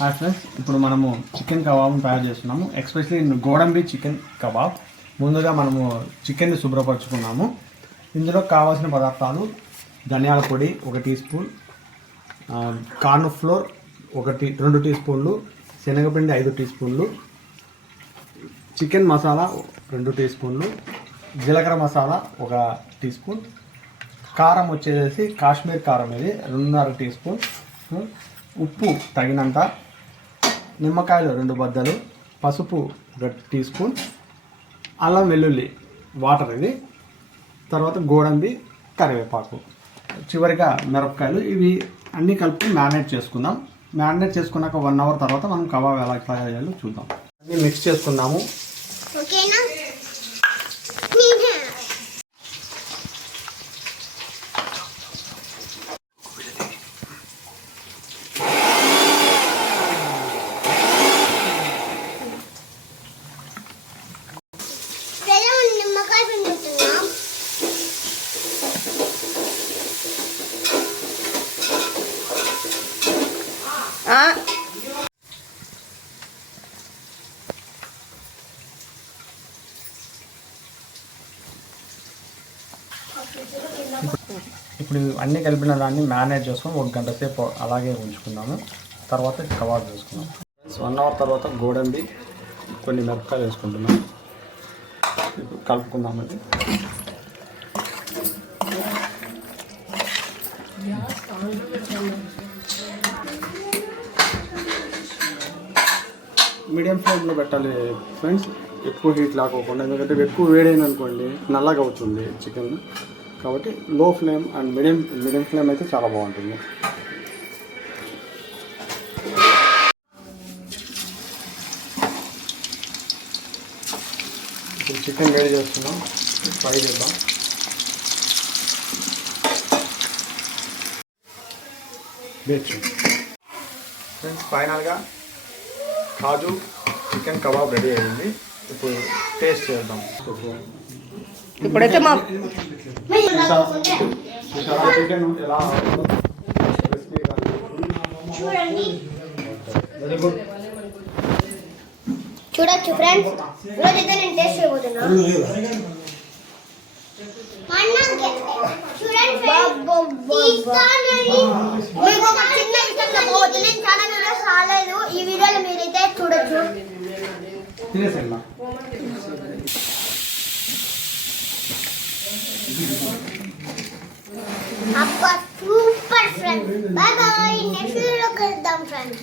Hi friends, ఇప్పుడు మనము chicken కబాబ్ను తయారు చేస్తున్నాము. ఎక్స్పెషల్లీ గోడంబి చికెన్ కబాబ్. ముందుగా మనము చికెన్ని శుభ్రపరచుకున్నాము. ఇందులో కావాల్సిన పదార్థాలు: ధనియాల పొడి 1 టీ స్పూన్, కార్న్ ఫ్లోర్ 2 టీ స్పూన్లు, శనగపిండి 5 టీ స్పూన్లు, చికెన్ మసాలా 2 టీ స్పూన్లు, జీలకర్ర మసాలా 1 టీ స్పూన్, కారం వచ్చేసి కాశ్మీర్ కారం ఇది 2.5 టీ స్పూన్, ఉప్పు తగినంత, నిమ్మకాయలు 2 బద్దలు, పసుపు 1 టీ స్పూన్, అల్లం వెల్లుల్లి వాటర్ ఇది, తర్వాత గోడంబి, కరివేపాకు, చివరిగా మిరపకాయలు. ఇవి అన్నీ కలిపి మ్యారినేట్ చేసుకుందాం. మ్యారినేట్ చేసుకున్నాక 1 అవర్ తర్వాత మనం కబాబ్ ఎలా తయారు చేయాలో చూద్దాం. అన్నీ మిక్స్ చేసుకుందాము. ఓకేనా? నిమ్మకాయ పిండుతున్నాం. ఇప్పుడు అన్నీ కలిపిన దాన్ని మ్యారినేట్ చేసుకొని 1 గంట సేపు అలాగే ఉంచుకుందాము. తర్వాత కబాబ్ చేసుకుందాం. 1 అవర్ తర్వాత గోడంబి, కొన్ని మిరపకాయలు వేసుకుంటున్నాం. ఇప్పుడు కలుపుకుందాం. అది మీడియం ఫ్లేమ్లో పెట్టాలి ఫ్రెండ్స్, ఎక్కువ హీట్ లాకోకుండా. ఎందుకంటే ఎక్కువ వేడైంది అనుకోండి నల్లగా అవుతుంది చికెన్. కాబట్టి లో ఫ్లేమ్ అండ్ మీడియం ఫ్లేమ్ అయితే చాలా బాగుంటుంది. ఇప్పుడు చికెన్ రెడీ చేస్తున్నాం, ఫ్రై చేద్దాం. ఫ్రెండ్స్, ఫైనల్గా కాజు చికెన్ కబాబ్ రెడీ అయ్యింది. ఇప్పుడు టేస్ట్ చేద్దాం. ఇప్పుడైతే మా చికెన్ ఎలా వెరీ గుడ్. చూడొచ్చు ఫ్రెండ్స్, ఈరోజైతే నేను టేస్ట్ చేయబోతున్నాను. రాలేదు. ఈ వీడియోలో మీరైతే చూడొచ్చు. Super friends. Bye bye. Next వీడియోలో కలుద్దాం ఫ్రెండ్స్.